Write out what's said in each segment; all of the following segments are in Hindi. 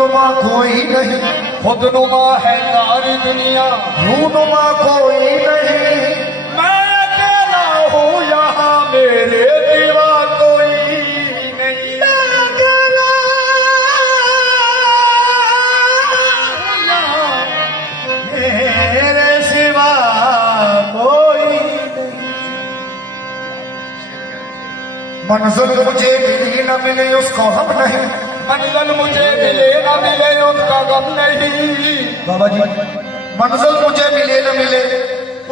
रूनुमा कोई नहीं, खुदनुमा है सारी दुनिया, रूनुमा कोई नहीं। मैं अकेला हूँ यहाँ मेरे सिवा कोई नहीं। मैं अकेला मेरे सिवा कोई नहीं। मंजिल मुझे मिली न मिले उसको हम नहीं, मंजिल मुझे मिले न मिले उसका गम नहीं। बाबा जी मंजिल मुझे मिले न मिले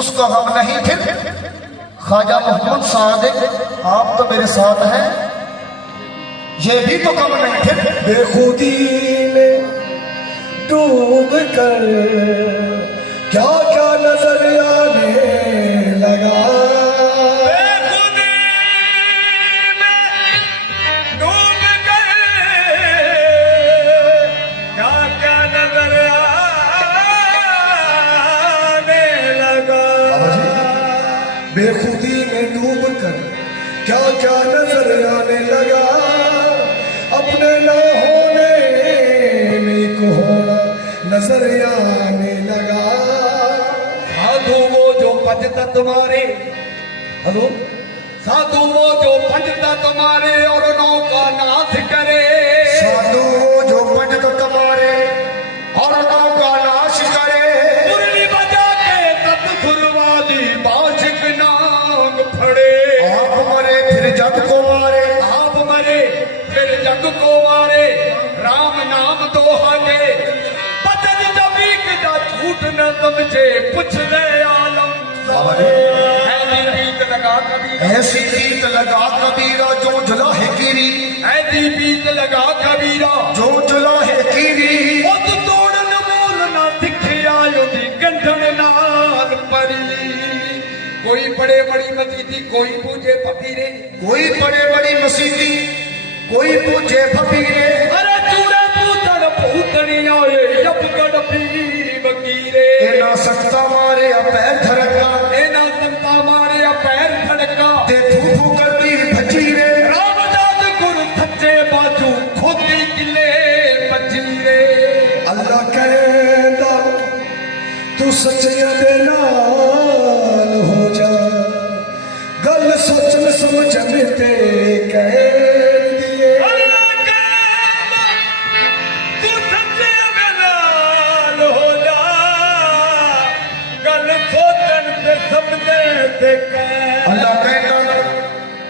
उसको हम नहीं। फिर ख्वाजा मोहम्मद सादिक आप तो मेरे साथ हैं, ये भी तो कम नहीं। फिर बेखुदी में डूब कर क्या क्या नजर आने लगा। बेखुदी में डूब कर क्या क्या नजर आने लगा। बेखुदी में डूब कर क्या क्या नजर आने लगा। अपने न होने में को होना नजर आने लगा। साधु वो जो भजता तुम्हारे, हेलो साधु वो जो भजता तुम्हारे और नौका नाश करे। साधु जो पंडित तुम्हारे और नौका नाश करे। मुरली बजा के सतसुर वाली बाशिक नाग फड़े। आप मरे फिर जग को मारे, आप मरे फिर जग को मारे। राम नाम दोहा के बचन जबीक जा झूठ न समझे पुछ ले आलम सारे। ऐसी बीत लगा कबीरा, ऐसी रीत लगा कबीरा जो जला है कीरी, ऐसी बीत लगा कबीरा जो जला है कीरी। उस तोड़न मोल ना दिखिया युदी गंढन नाल परी। कोई बड़े बड़ी मसीती कोई पूजे फकीरे। कोई बड़े बड़ी मसीती कोई पूजे फकीरे। अरे चूड़े पूतन पूतनी आए जब गड़पी वकीरे। ए ना सकता मारे या पैर धड़का, ए ना संता मारे या पैर खड़का। ते फूफू करती भजीरे। रामदास गुरु सच्चे बाजू खोदी किले बजीरे। अल्लाह कहता तू सच्चियां दे नाल हो जा। गल सोचन समझन ते कह दिए। अल्लाह कहता तू सच्चे नाल हो जा। गल सोचन ते समझे ते कह। अल्लाह कहता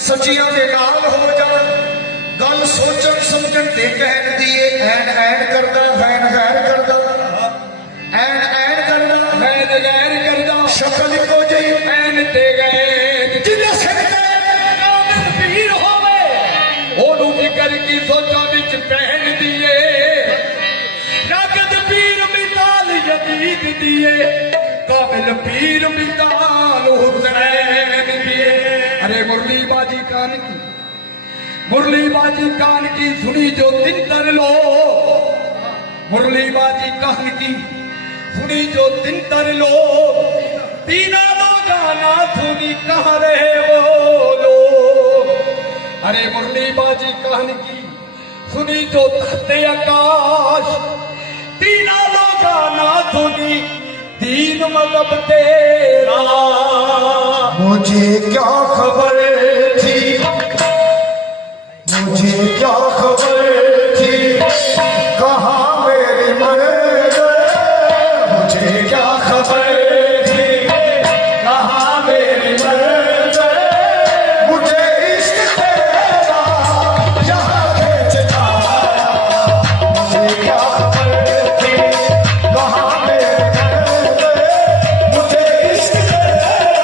सचिया दे नाल हो जा। गल सोचन समझन ते कहन दिए। ऐन ऐन करदा फैन गैर करदा, ऐन ऐन करदा मैं गैर करदा शक्ल को जई। ऐन ते गए जिन्हें सिर कामिल पीर होवे ओनू फिकर की सोचा विच पहन दिए। रगत पीर मिसाल यदीद दिए, कामिल पीर मिसाल हुसैन दिए। अरे मुरली बाजी कान की, मुरली बाजी कान की सुनी जो तिंतर लो। मुरली बाजी कान की सुनी जो तिंतर लो। तीना लोग गाना सुनी कहाँ रहे वो लोग। अरे मुरली बाजी कान की सुनी जो तख्ते आकाश। तीना लोग गाना सुनी दीन मजहब तेरा। मुझे क्या खबर थी, मुझे क्या खबर थी कहाँ मेरी मंजिल। मुझे क्या खबर थी कहाँ मेरी मंजिल। मुझे इश्क तेरा यहाँ बेचता। मुझे क्या खबर थी कहाँ मेरी मंजिल। मुझे इश्क तेरा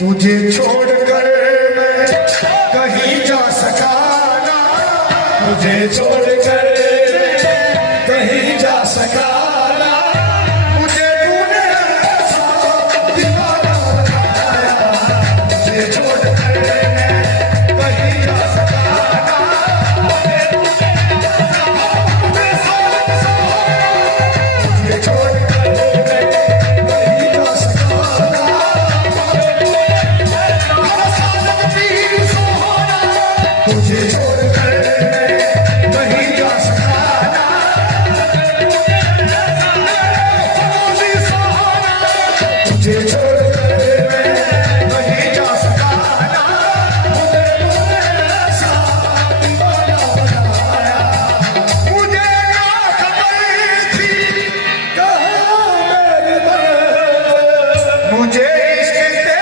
तुझे छोड़कर मैं कहीं जा सका ना, तुझे छोड़कर कहीं जा सका ना, मुझे तूने ऐसा दीवाना बनाया, तुझे छोड़कर मैं कहीं जा सका ना, मुझे तूने ऐसा तुझे छोड़कर मैं कहीं जा सका ना, तुझे छोड़कर कहीं जा सका ना, तुझे छोड़कर कहीं जा सका ना, ऐसा दीवाना बनाया, मुझे ना खबर थी कहाँ मेरे दर्द, मुझे इश्क तेरा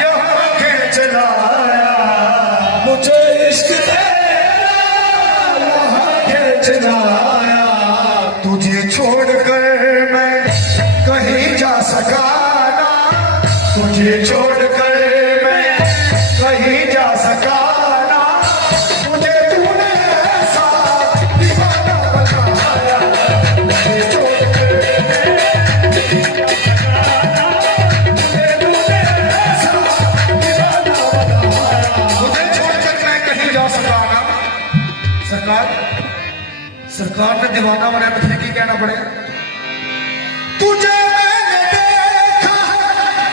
यहाँ खींच लाया, मुझे इश्क तेरा यहाँ खींच लाया, तुझे छोड़कर मैं कहीं जा सका ना, तुझे छोड़कर मैं कहीं जा सका ना, मुझे तूने ऐसा दीवाना बनाया, मुझे छोड़कर मुझे तूने ऐसा दीवाना बनाया, मुझे छोड़कर मैं कहीं जा सका ना। सरकार ने दीवाना बनाया तो फिर क्या कहना पड़ेगा? तुझे मैंने देखा है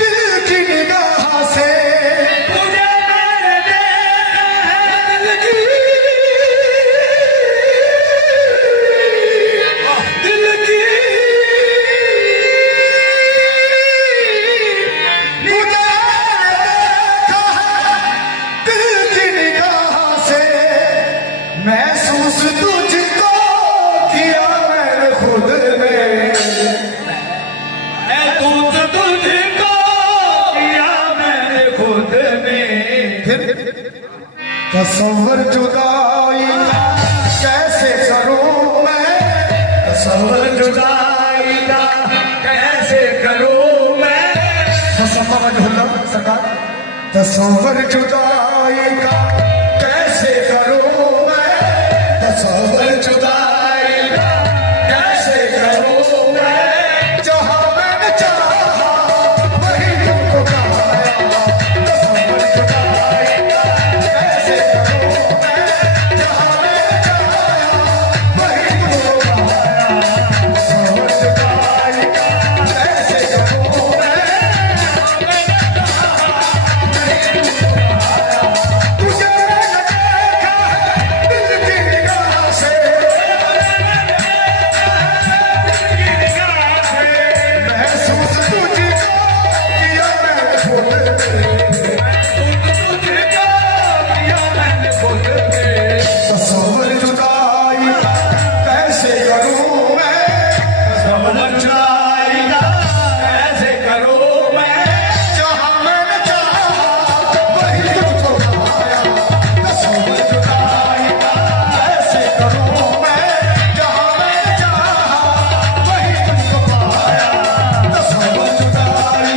दिल की निगाह से, तुझे मैंने देखा है दिल की मुझे देखा है दिल की निगाह से, महसूस तुझको किया मैंने खुद में, तुझको किया मैंने खुद में, तसव्वुर जुदाई का कैसे करूं मैं, तसव्वुर जुदाई का कैसे करूं मैं, सरकार तसव्वुर जुदाई का कैसे करूं मैं, तसव्वुर जुदाई का कैसे करूं मैं, जहां मैंने चाहा वही तुमको पाया, तसव्वुर जुदाई का कैसे करूं मैं, जहां मैंने चाहा वही तुमको पाया, तसव्वुर जुदाई का कैसे करूं मैं, तुझे मैंने देखा है दिल की निगाह से, महसूस तुझको किया मैंने खुद में, तसव्वुर जुदाई कैसे करूं मैं, तसव्वुर जुदाई कैसे करूं मैं, जहां मैंने चाहा वही तुझको पाया, तसव्वुर जुदाई कैसे करूं मैं, जहां मैंने चाहा वही तुझको पाया, तसव्वुर जुदाई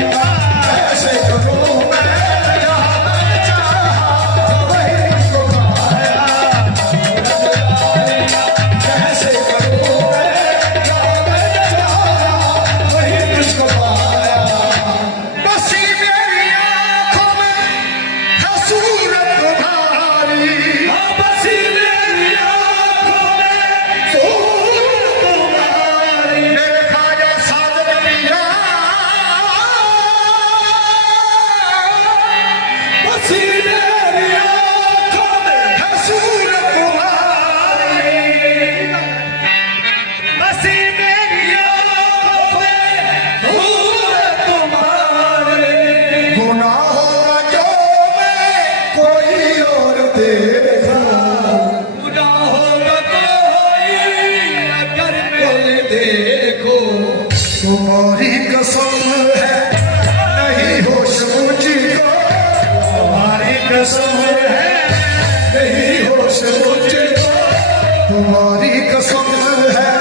कैसे करूं मैं, जहां मैंने चाहा वही तुझको पाया, कैसे करूं मैं, जहां मैंने चाहा वही तुझको पाया, बसी मेरी आंखों में है सूरत तुम्हारी, बसी मेरी आंखों में सूरत तुम्हारी, मेरे ख्वाजा साजन पिया, बसी मेरी आंखों में है सूरत तुम्हारी, बसी मेरी आंखों में सूरत तुम्हारी, गुनाह होगा जो मैं कोई और देखा, गुनाह होगा कोई अगर मैं देखो, तुम्हारी कसम है नहीं होश मुझको, तुम्हारी कसम है नहीं होश मुझको, तुम्हारी कसम है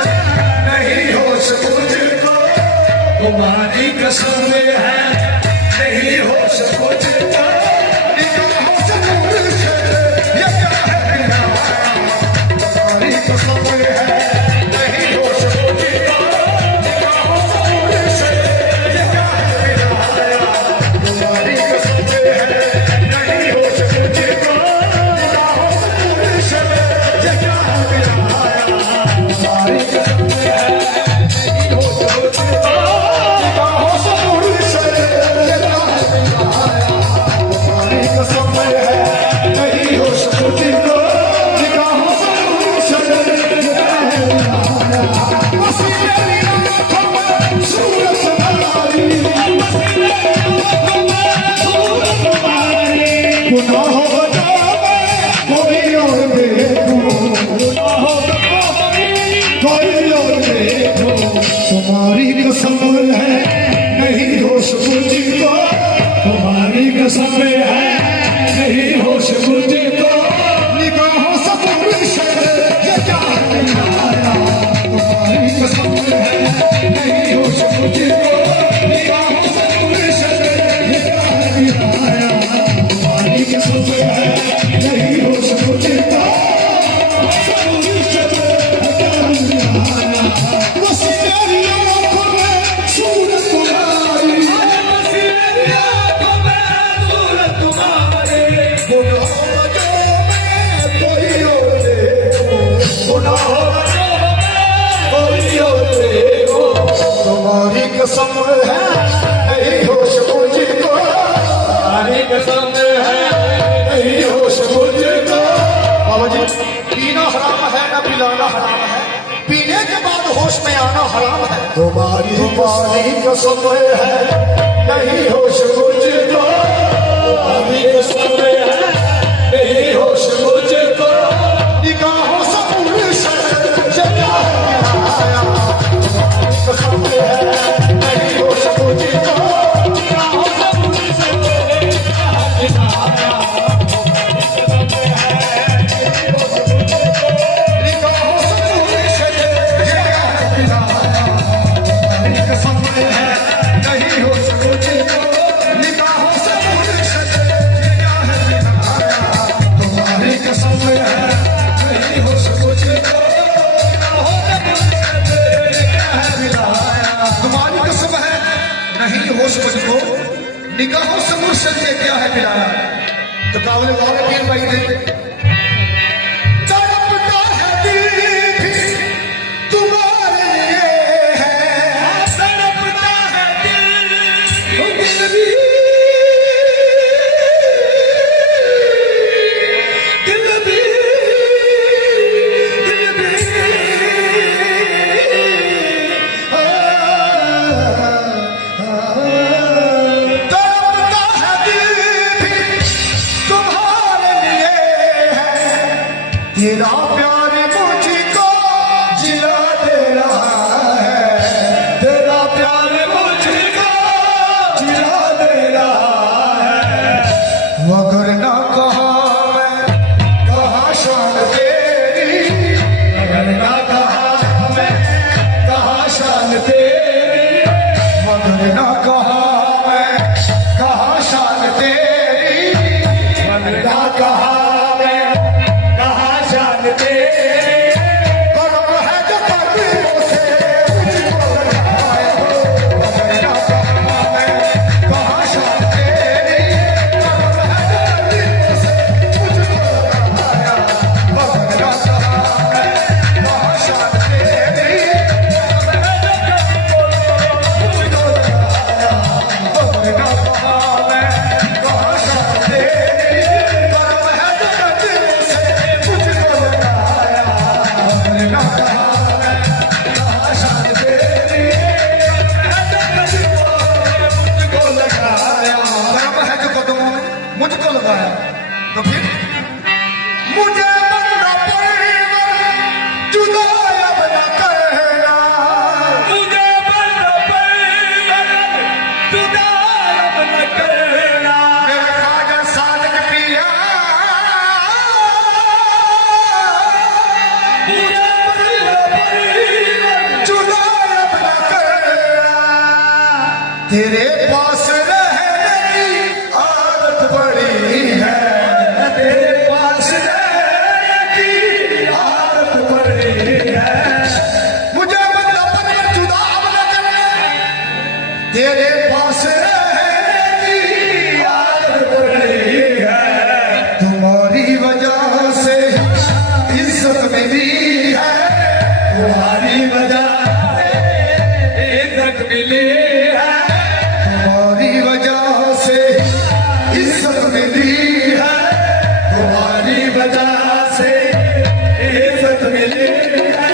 नहीं होश मुझको, तुम्हारी कसम है मुझको, तुम्हारी कसम है नहीं होश मुझको, निगाहों से मुर्शिद ये क्या दिलाया, तुम्हारी कसम है नहीं होश मुझको, निगाहों से मुर्शिद ये क्या दिलाया, तुम्हारी कसम है नहीं होश मुझको, मुर्शिद ये क्या दिलाया, बस तेरी आंखों में सूरत तुम्हारी, तुम्हारी कसम है नहीं होश मुझको, तुम्हारी कसम है नहीं होश मुझको। बाबा जी, पीना हराम है ना पिलाना हराम है, पीने के बाद होश में आना हराम है। तुम्हारी कसम है नहीं होश मुझको, तुम्हारी कसम है नहीं होश मुझको, निगाहों से मुर्शिद ये क्या दिलाया, कसम है नहीं होश मुझको, निगाहों से मुर्शिद ये क्या दिलाया, निगाहों से मुर्शिद ये क्या दिलाया, कसम है नहीं होश मुझको, निगाहों से मुर्शिद ये क्या दिलाया, तुम्हारी कसम है नहीं होश मुझको, तुम्हारी कसम है नहीं होश मुझको, निगाहों से मुर्शिद ये क्या है पिलाया। तो कावले वाले पीर भाई ने तड़पता है दिल भी तुम्हारे लिए है, तड़पता है दिल भी, दिल भी, दिल भी, तड़पता है दिल भी तुम्हारे लिए है, तेरा प्यार मुझको जिला दे रहा है, तेरा प्यार मुझको जिला दे रहा है, मगर ना कहा मैं कहाँ शान तेरी, मगर ना कहा मैं कहाँ शान तेरी, मगर ना कहा मैं कहाँ शान तेरी, मगर ना कहा मैं कहाँ शान तेरी, कर्म है जो कदमों से मुझको लगाया हो, मगर ना कहा मैं कहा शान तेरी, कर्म है जो कदमों से मुझको लगाया, मगर ना कहा मैं कहा शान तेरी, कर्म है जो कदमों से मुझको लगाया, मगर ना कहा मैं कहा शान तेरी, कर्म है जो कदमों से मुझको लगाया, मगर ना कहा मैं कहा शान तेरी, को लगाया, कर्म है जो कदमों में मुझको लगाया। तो फिर मुझे बंदा परवर जुदा अब न करना, मुझे जुदा अब न करना, मेरे ख्वाजा सादिक पिया, मुझे जुदा अब न करना, तेरे पास रहने की आदत पड़ी है, तेरे पास रहने की आदत पड़ी है, मुझे बंदा परवर जुदा अब न करना, तेरे पास रहने की आदत पड़ी है, तुम्हारी वजह से इज्जत मिली है, तुम्हारी वजह इज्जत मिली है, तुम्हारी वजह से इज्जत मिली है, तुम्हारी वजह से इज्जत मिली है,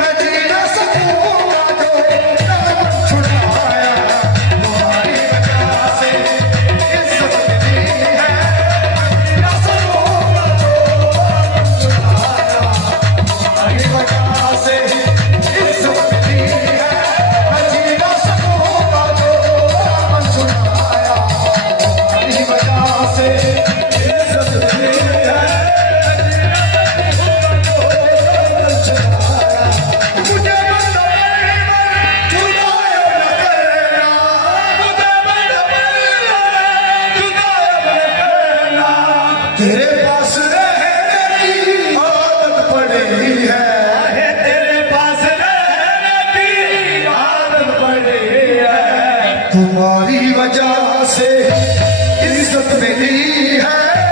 मैं जी न सकूंगा जो कदम छुड़ाया, तुम्हारी वजह तुम्हारी वजह से इज्जत मिली है।